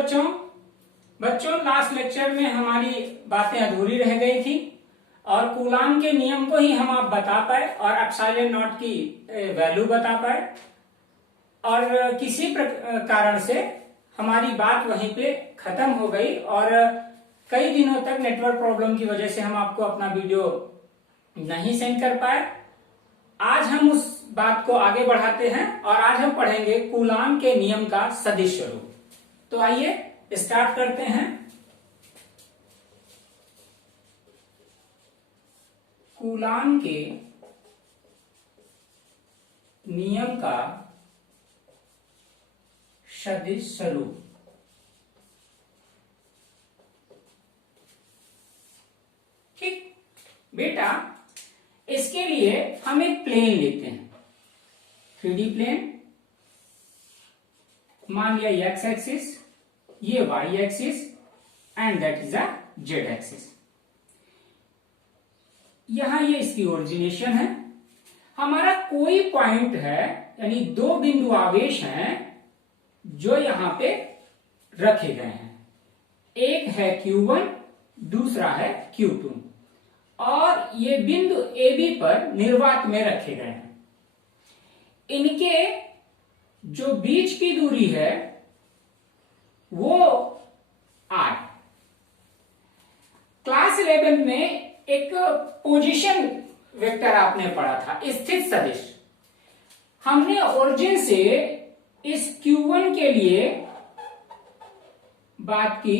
बच्चों बच्चों last lecture में हमारी बातें अधूरी रह गई थी और कूलाम के नियम को ही हम आप बता पाए और एप्सिलॉन नॉट की वैल्यू बता पाए और किसी कारण से हमारी बात वहीं पे खत्म हो गई और कई दिनों तक नेटवर्क प्रॉब्लम की वजह से हम आपको अपना वीडियो नहीं सेंड कर पाए। आज हम उस बात को आगे बढ़ाते हैं और आज हम पढ़ेंगे कूलाम के नियम का सदिश स्वरूप। तो आइए स्टार्ट करते हैं। कूलाम के नियम का सदिश स्वरूप। ठीक बेटा, इसके लिए हम एक प्लेन लेते हैं, 3D प्लेन। मान लिया ये एक्स एक्सिस, ये Y axis and that is a Z axis. यहां ये इसकी ओरिजिनेशन है। हमारा कोई पॉइंट है यानी दो बिंदु आवेश हैं जो यहां पे रखे गए हैं। एक है Q1, दूसरा है Q2 और ये बिंदु AB पर निर्वात में रखे गए हैं। इनके जो बीच की दूरी है वो R। क्लास 11 में एक पोजीशन वेक्टर आपने पढ़ा था, स्थित सदिश। हमने ओरिजिन से इस Q1 के लिए बात की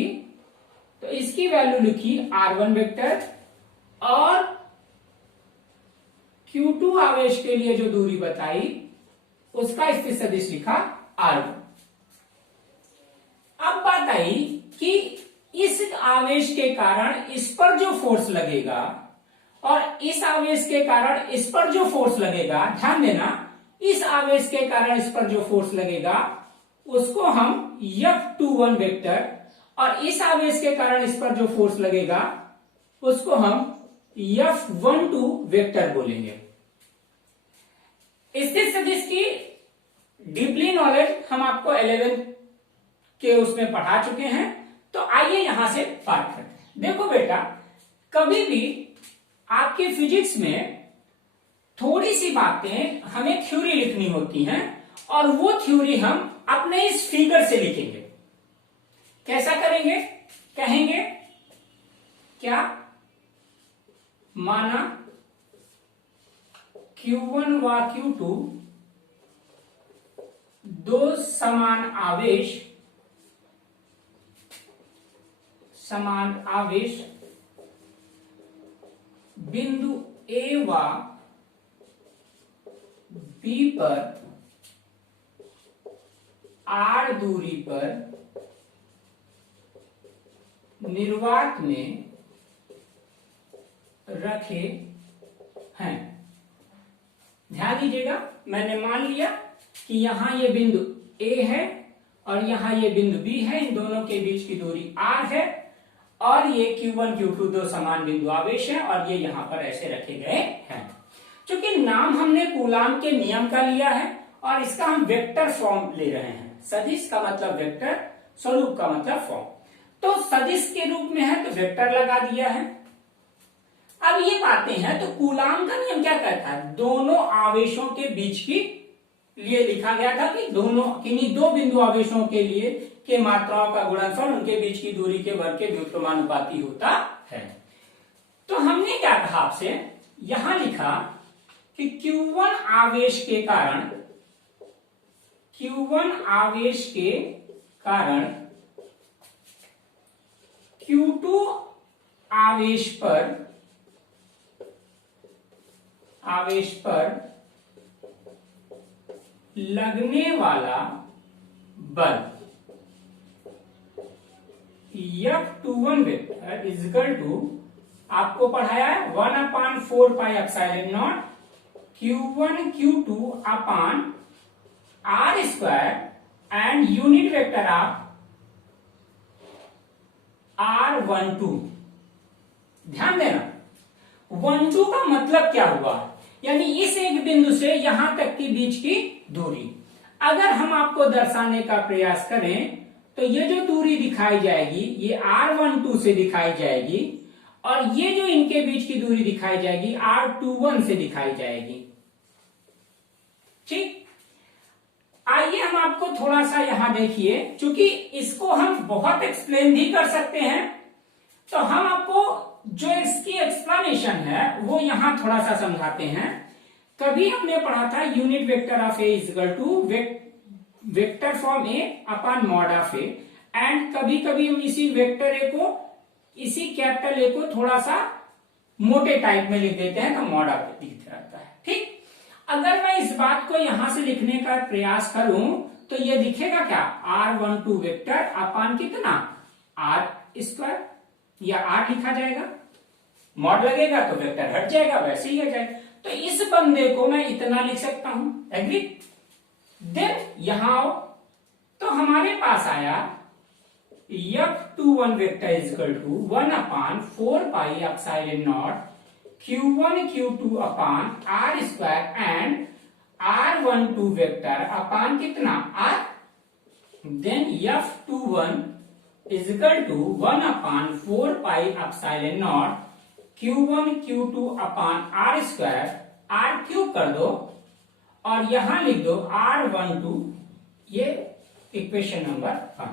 तो इसकी वैल्यू लिखी R1 वेक्टर और Q2 आवेश के लिए जो दूरी बताई उसका स्थित सदिश लिखा R1। अब बात आई कि इस आवेश के कारण इस पर जो फोर्स लगेगा और इस आवेश के कारण इस पर जो फोर्स लगेगा, ध्यान देना, इस आवेश के कारण इस पर जो फोर्स लगेगा उसको हम F21 वेक्टर और इस आवेश के कारण इस पर जो फोर्स लगेगा उसको हम F12 वेक्टर बोलेंगे। स्थित सदिश की डीपली नॉलेज हम आपको 11 के उसमें पढ़ा चुके हैं। तो आइए यहां से बात करते हैं। देखो बेटा, कभी भी आपके फिजिक्स में थोड़ी सी बातें हमें थ्योरी लिखनी होती हैं और वो थ्योरी हम अपने इस फिगर से लिखेंगे। कैसा करेंगे? कहेंगे क्या? माना Q1 व Q2 दो समान आवेश बिंदु A व B पर R दूरी पर निर्वात में रखे हैं। ध्यान दीजिएगा, मैंने मान लिया कि यहां ये बिंदु A है और यहां ये बिंदु B है। इन दोनों के बीच की दूरी R है और ये Q1 Q2 दो समान बिंदु आवेश हैं और ये यहां पर ऐसे रखे गए हैं। क्योंकि नाम हमने कूलाम के नियम का लिया है और इसका हम वेक्टर फॉर्म ले रहे हैं। सदिश का मतलब वेक्टर, स्वरूप का मतलब फॉर्म। तो सदिश के रूप में है तो वेक्टर लगा दिया है। अब ये बातें हैं तो कूलाम का नियम क्या कहता है? दोनों आवेशों के बीच की लिए लिखा गया था कि दोनों किन्हीं दो बिंदु आवेशों के लिए के मात्राओं का गुणनफल उनके बीच की दूरी के वर्ग के व्युत्क्रमानुपाती होता है। तो हमने क्या कहा आपसे? यहां लिखा कि Q1 आवेश के कारण Q2 आवेश पर लगने वाला बल F21 vector is equal to, आपको पढ़ाया है 1/4 पाई epsilon naught Q1 Q2 upon R square and unit vector of R12। ध्यान देना, 12 का मतलब क्या हुआ? यानी इस एक बिंदु से यहां तक के बीच की दूरी। अगर हम आपको दर्शाने का प्रयास करें तो ये जो दूरी दिखाई जाएगी ये R12 से दिखाई जाएगी, और ये जो इनके बीच की दूरी दिखाई जाएगी R21 से दिखाई जाएगी। ठीक, आइए हम आपको थोड़ा सा यहां देखिए, क्योंकि इसको हम बहुत एक्सप्लेन भी कर सकते हैं, तो हम आपको जो इसकी एक्सप्लेनेशन है वो यहां थोड़ा सा समझाते हैं। कभी हमने पढ़ा था unit vector of A is equal to vector from A upon mod of A, and कभी कभी हम इसी वेक्टर ए को, इसी कैपिटल ए को थोड़ा सा मोटे टाइप में लिख देते हैं, तो मॉड ऑफ ए दिखता रहता है। ठीक, अगर मैं इस बात को यहां से लिखने का प्रयास करूं तो ये दिखेगा क्या, R12 वेक्टर अपॉन कितना, R स्क्वायर, या R लिखा जाएगा, मॉड लगेगा तो वेक्टर हट जाएगा, वैसे ही हट जाएगा। तो इस बंदे को मैं इतना लिख सकता हूं, एग्री। देन यहां आओ, तो हमारे पास आया F21 vector is equal to 1 upon 4 pi epsilon naught Q1 Q2 upon R square and R12 vector upon कितना, R। Then F21 is equal to 1 upon 4 pi epsilon naught Q1 Q2 upon R square, R cube कर दो और यहां लिख दो R12, ये equation number 1।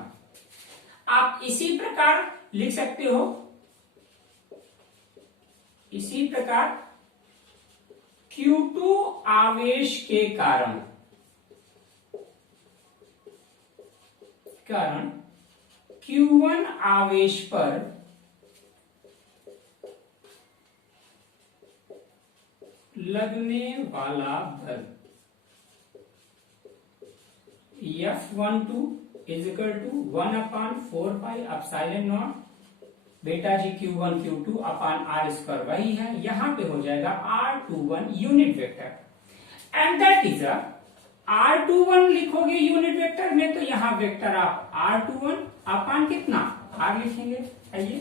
आप इसी प्रकार लिख सकते हो, इसी प्रकार Q2 आवेश के कारण Q1 आवेश पर लगने वाला बल F12 is equal to 1 upon 4 pi epsilon naught बेटा जी Q1 Q2 upon R square, वही है, यहां पे हो जाएगा R21 unit vector, and that is R21 लिखोगे यूनिट वेक्टर में, तो यहां वेक्टर आप R21 अपॉन कितना, R लिखेंगे। आइए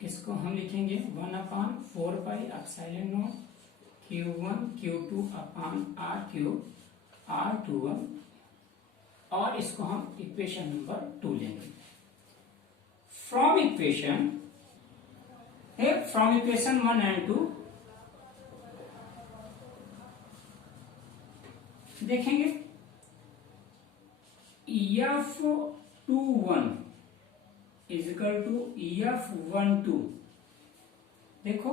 इसको हम लिखेंगे 1 upon 4 pi epsilon naught Q1 Q2 upon R cube R21, और इसको हम इक्वेशन नंबर 2 लेंगे। फ्रॉम इक्वेशन 1 एंड 2 देखेंगे, F21 is equal to F12, देखो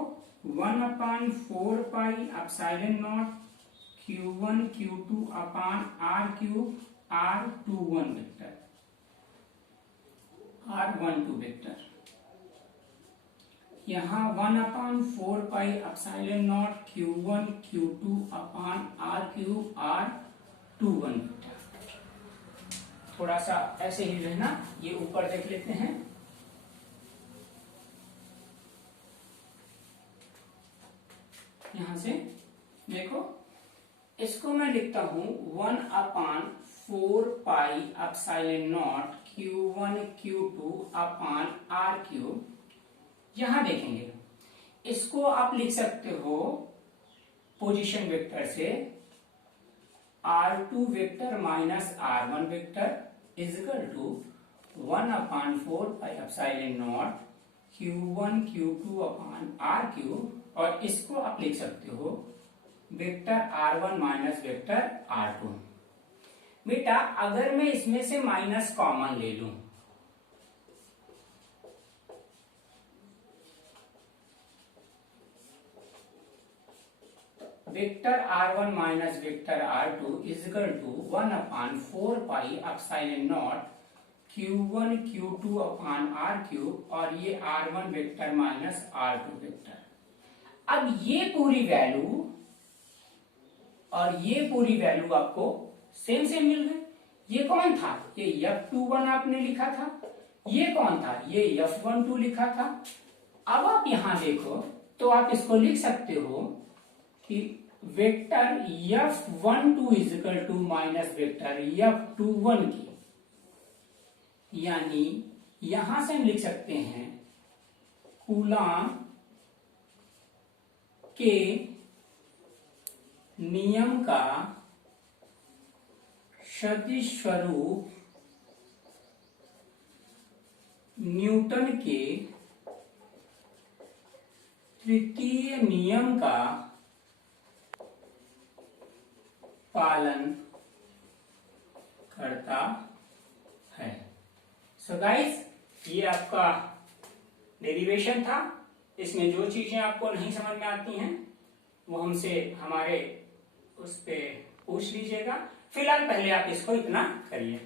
1 upon 4 pi epsilon naught Q1 Q2 upon R cube R21 vector, R12 vector, यहां 1 upon 4 pi epsilon naught Q1 Q2 upon R cube R21 vector. थोड़ा सा ऐसे ही रहना, ये ऊपर देख लेते हैं। यहां से देखो, इसको मैं लिखता हूं 1 upon 4 pi epsilon naught Q1 Q2 upon R cube. यहां देखेंगे, इसको आप लिख सकते हो पोजीशन वेक्टर से R2 vector minus R1 vector is equal to 1 upon 4 pi epsilon naught Q1 Q2 upon R cube, और इसको आप लिख सकते हो vector R1 minus vector R2। बेटा अगर मैं इसमें से माइनस कॉमन ले लूं, vector R1 minus vector R2 is equal to 1 upon 4 pi epsilon naught Q1 Q2 upon R cube, और ये R1 vector minus R2 vector. अब ये पूरी वैल्यू और ये पूरी वैल्यू आपको सेम सेम मिल गई। ये कौन था, ये F21 आपने लिखा था, ये कौन था, ये F12 लिखा था। अब आप यहां देखो तो आप इसको लिख सकते हो कि vector F12 is equal to minus vector F21 की, यानी यहां से हम लिख सकते हैं कूलॉम के नियम का सदिश स्वरूप न्यूटन के तृतीय नियम का पालन करता है। सो गाइस, ये आपका डेरिवेशन था। इसमें जो चीजें आपको नहीं समझ में आती हैं वो हमसे हमारे उस पे पूछ लीजिएगा। फिलहाल पहले आप इसको इतना करिए।